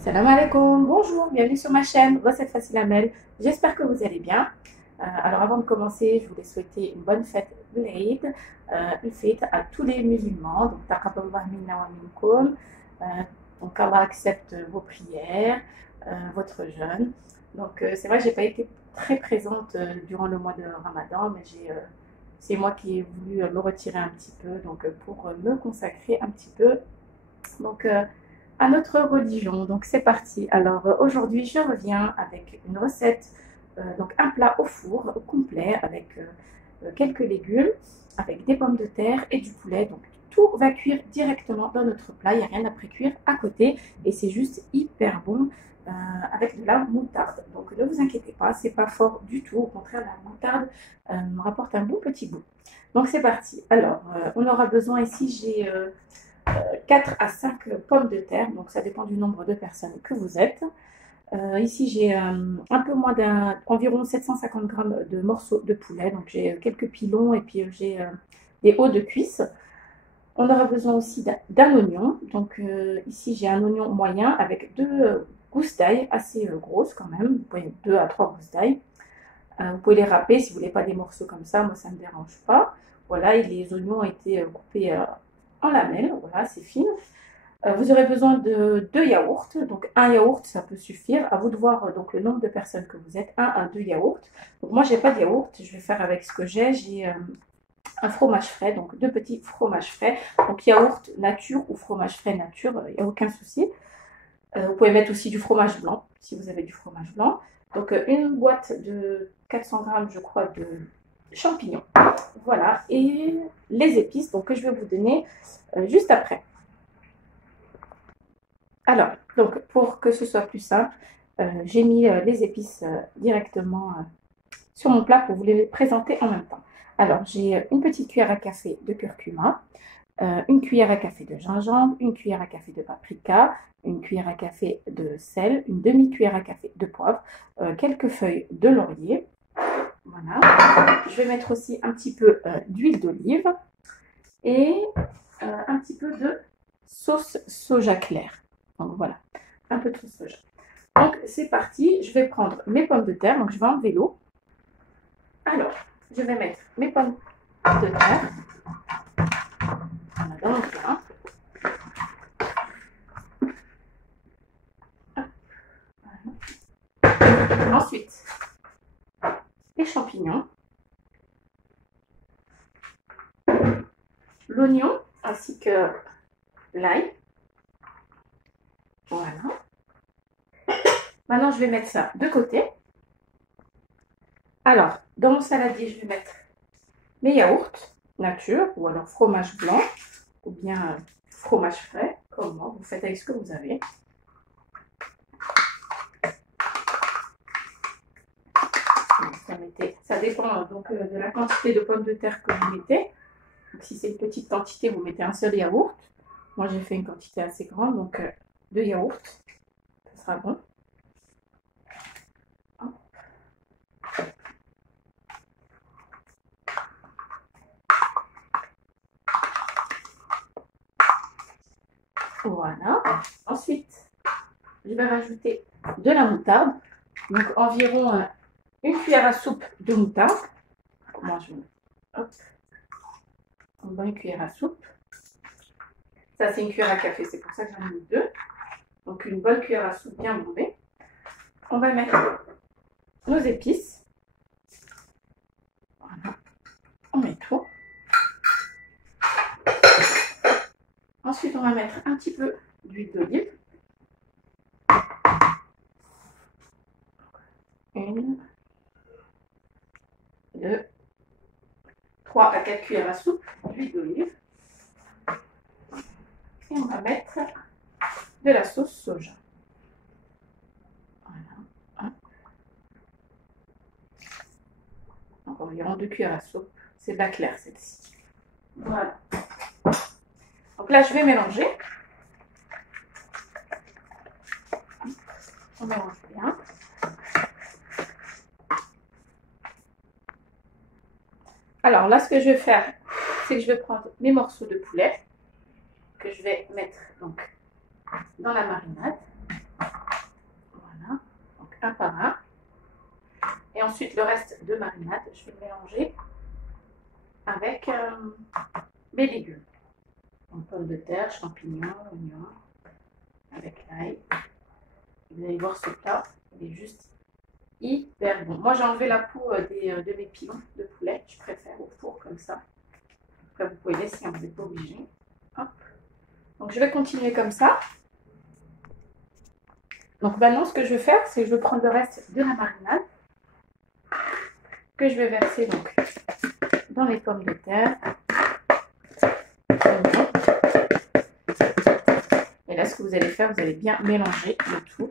Salam alaikum, bonjour, bienvenue sur ma chaîne Recette Facile Amel. J'espère que vous allez bien. Alors avant de commencer, je voulais souhaiter une bonne fête de l'Aïd, une fête à tous les musulmans. Donc, taqabbalallah minna wa minkum. Euh, donc Allah accepte vos prières, votre jeûne. Donc c'est vrai que j'ai pas été très présente durant le mois de Ramadan, mais c'est moi qui ai voulu me retirer un petit peu, donc pour me consacrer un petit peu. Donc à notre religion. Donc c'est parti. Alors aujourd'hui, je reviens avec une recette, donc un plat au four complet avec quelques légumes, avec des pommes de terre et du poulet. Donc tout va cuire directement dans notre plat. Il n'y a rien à précuire à côté et c'est juste hyper bon avec de la moutarde. Donc ne vous inquiétez pas, c'est pas fort du tout. Au contraire, la moutarde me rapporte un bon petit goût. Donc c'est parti. Alors on aura besoin ici, j'ai 4 à 5 pommes de terre, donc ça dépend du nombre de personnes que vous êtes. Ici, j'ai un peu moins environ 750 grammes de morceaux de poulet, donc j'ai quelques pilons et puis j'ai des hauts de cuisse. On aura besoin aussi d'un oignon, donc ici j'ai un oignon moyen avec deux gousses d'ail assez grosses quand même, vous pouvez 2 à 3 gousses d'ail. Vous pouvez les râper si vous voulez pas des morceaux comme ça, moi ça ne me dérange pas. Voilà, et les oignons ont été coupés en lamelles, voilà, c'est fine. Vous aurez besoin de 2 yaourts, donc un yaourt ça peut suffire. À vous de voir donc le nombre de personnes que vous êtes, 1 à 2 yaourts. Donc moi j'ai pas de yaourt, je vais faire avec ce que j'ai un fromage frais, donc 2 petits fromages frais. Donc yaourt nature ou fromage frais nature, il n'y a aucun souci. Vous pouvez mettre aussi du fromage blanc si vous avez du fromage blanc. Donc une boîte de 400 grammes je crois de champignons. Voilà, et les épices donc, que je vais vous donner juste après. Alors, donc pour que ce soit plus simple, j'ai mis les épices directement sur mon plat pour vous les présenter en même temps. Alors, j'ai une petite cuillère à café de curcuma, une cuillère à café de gingembre, une cuillère à café de paprika, une cuillère à café de sel, une demi-cuillère à café de poivre, quelques feuilles de laurier. Voilà. Je vais mettre aussi un petit peu d'huile d'olive et un petit peu de sauce soja claire. Donc voilà, un peu de sauce soja. Donc c'est parti, je vais prendre mes pommes de terre, donc je vais enlever l'eau. Alors, je vais mettre mes pommes de terre dans le plat. Voilà. Ensuite, les champignons, l'oignon ainsi que l'ail. Voilà. Maintenant, je vais mettre ça de côté. Alors, dans mon saladier, je vais mettre mes yaourts nature ou alors fromage blanc ou bien fromage frais, comme moi, vous faites avec ce que vous avez. Ça dépend donc de la quantité de pommes de terre que vous mettez. Donc, si c'est une petite quantité, vous mettez un seul yaourt. Moi, j'ai fait une quantité assez grande, donc 2 yaourts, ça sera bon. Voilà. Ensuite, je vais rajouter de la moutarde. Donc environ une cuillère à soupe de moutarde. Moi, je mets une bonne cuillère à soupe. Ça, c'est une cuillère à café, c'est pour ça que j'en ai mis 2. Donc une bonne cuillère à soupe bien bombée. On va mettre nos épices. Voilà. On met tout. Ensuite, on va mettre un petit peu d'huile d'olive. 1, 2, 3 à 4 cuillères à soupe d'huile d'olive. Et on va mettre de la sauce soja. Voilà. Donc environ 2 cuillères à soupe. C'est pas clair celle-ci. Voilà. Donc là, je vais mélanger. On mélange bien. Alors là, ce que je vais faire, c'est que je vais prendre mes morceaux de poulet que je vais mettre donc dans la marinade. Et ensuite, le reste de marinade, je vais le mélanger avec mes légumes. Donc, pommes de terre, champignons, oignons, avec l'ail. Vous allez voir ce plat, il est juste hyper bon. Moi, j'ai enlevé la peau de mes pilons de poulet. Je préfère au four comme ça. Après, vous pouvez laisser, vous n'êtes pas obligé. Hop. Donc, je vais continuer comme ça. Donc, maintenant, ce que je vais faire, c'est que je vais prendre le reste de la marinade que je vais verser donc dans les pommes de terre. Et là, ce que vous allez faire, vous allez bien mélanger le tout.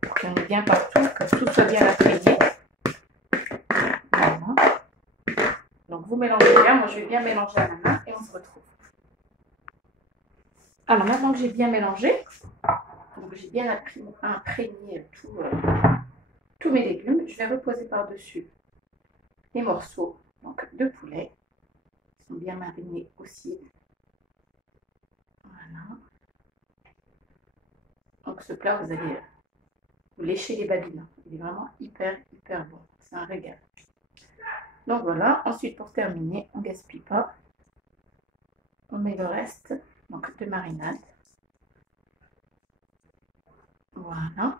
Pour qu'il y en ait bien partout, que tout soit bien imprégné. Voilà. Donc, vous mélangez bien. Moi, je vais bien mélanger à la main et on se retrouve. Alors, maintenant que j'ai bien mélangé, donc j'ai bien imprégné tous mes légumes, je vais reposer par-dessus les morceaux donc, de poulet. Ils sont bien marinés aussi. Voilà. Donc ce plat, vous allez vous lécher les babines. Il est vraiment hyper bon. C'est un régal. Donc voilà. Ensuite, pour terminer, on ne gaspille pas. On met le reste donc, de marinade. Voilà.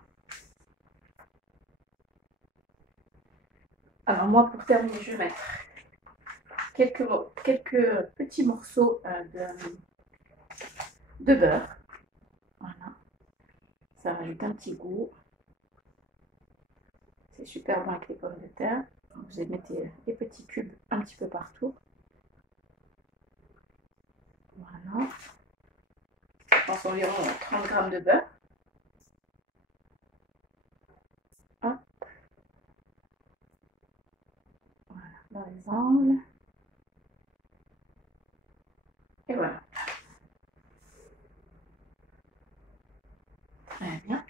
Alors moi, pour terminer, je vais mettre quelques petits morceaux de beurre. Voilà. Ça rajoute un petit goût. C'est super bon avec les pommes de terre. Vous mettez des petits cubes un petit peu partout. Voilà. Je pense environ 30 g de beurre. Hop. Voilà, dans les angles. Et voilà. Très bien.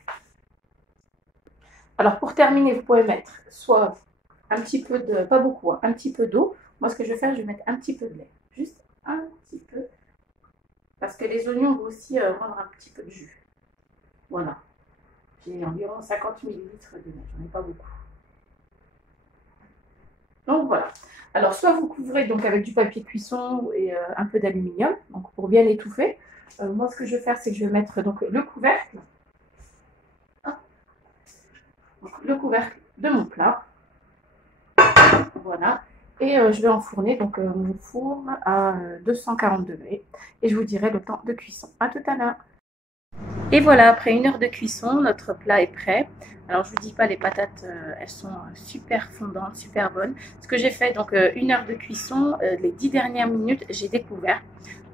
Alors pour terminer, vous pouvez mettre soit un petit peu de, pas beaucoup, hein, un petit peu d'eau. Moi ce que je vais faire, je vais mettre un petit peu de lait. Juste un petit peu. Parce que les oignons vont aussi rendre un petit peu de jus. Voilà. J'ai environ 50 ml de lait, j'en ai pas beaucoup. Donc voilà. Alors soit vous couvrez donc avec du papier cuisson et un peu d'aluminium, donc pour bien étouffer. Moi ce que je vais faire, c'est que je vais mettre donc le couvercle. Donc, le couvercle de mon plat. Voilà. Et je vais enfourner donc mon four à 240 degrés. Et je vous dirai le temps de cuisson. À tout à l'heure. Et voilà, après 1 heure de cuisson, notre plat est prêt. Alors je vous dis pas, les patates, elles sont super fondantes, super bonnes. Ce que j'ai fait, donc 1 heure de cuisson, les 10 dernières minutes, j'ai découvert.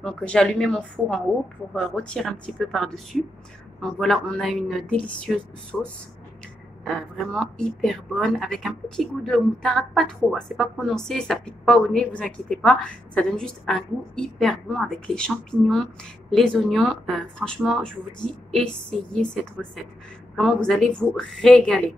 Donc j'ai allumé mon four en haut pour retirer un petit peu par-dessus. Donc voilà, on a une délicieuse sauce. Vraiment hyper bonne, avec un petit goût de moutarde, pas trop, hein, c'est pas prononcé, ça pique pas au nez, vous inquiétez pas, ça donne juste un goût hyper bon avec les champignons, les oignons. Franchement, je vous dis, essayez cette recette, vraiment vous allez vous régaler.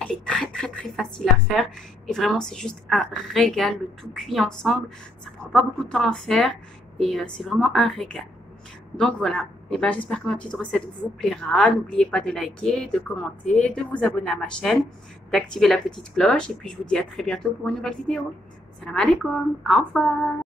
Elle est très facile à faire et vraiment c'est juste un régal, le tout cuit ensemble, ça prend pas beaucoup de temps à faire et c'est vraiment un régal. Donc voilà, et ben, j'espère que ma petite recette vous plaira. N'oubliez pas de liker, de commenter, de vous abonner à ma chaîne, d'activer la petite cloche. Et puis je vous dis à très bientôt pour une nouvelle vidéo. Salam alaikum, au revoir.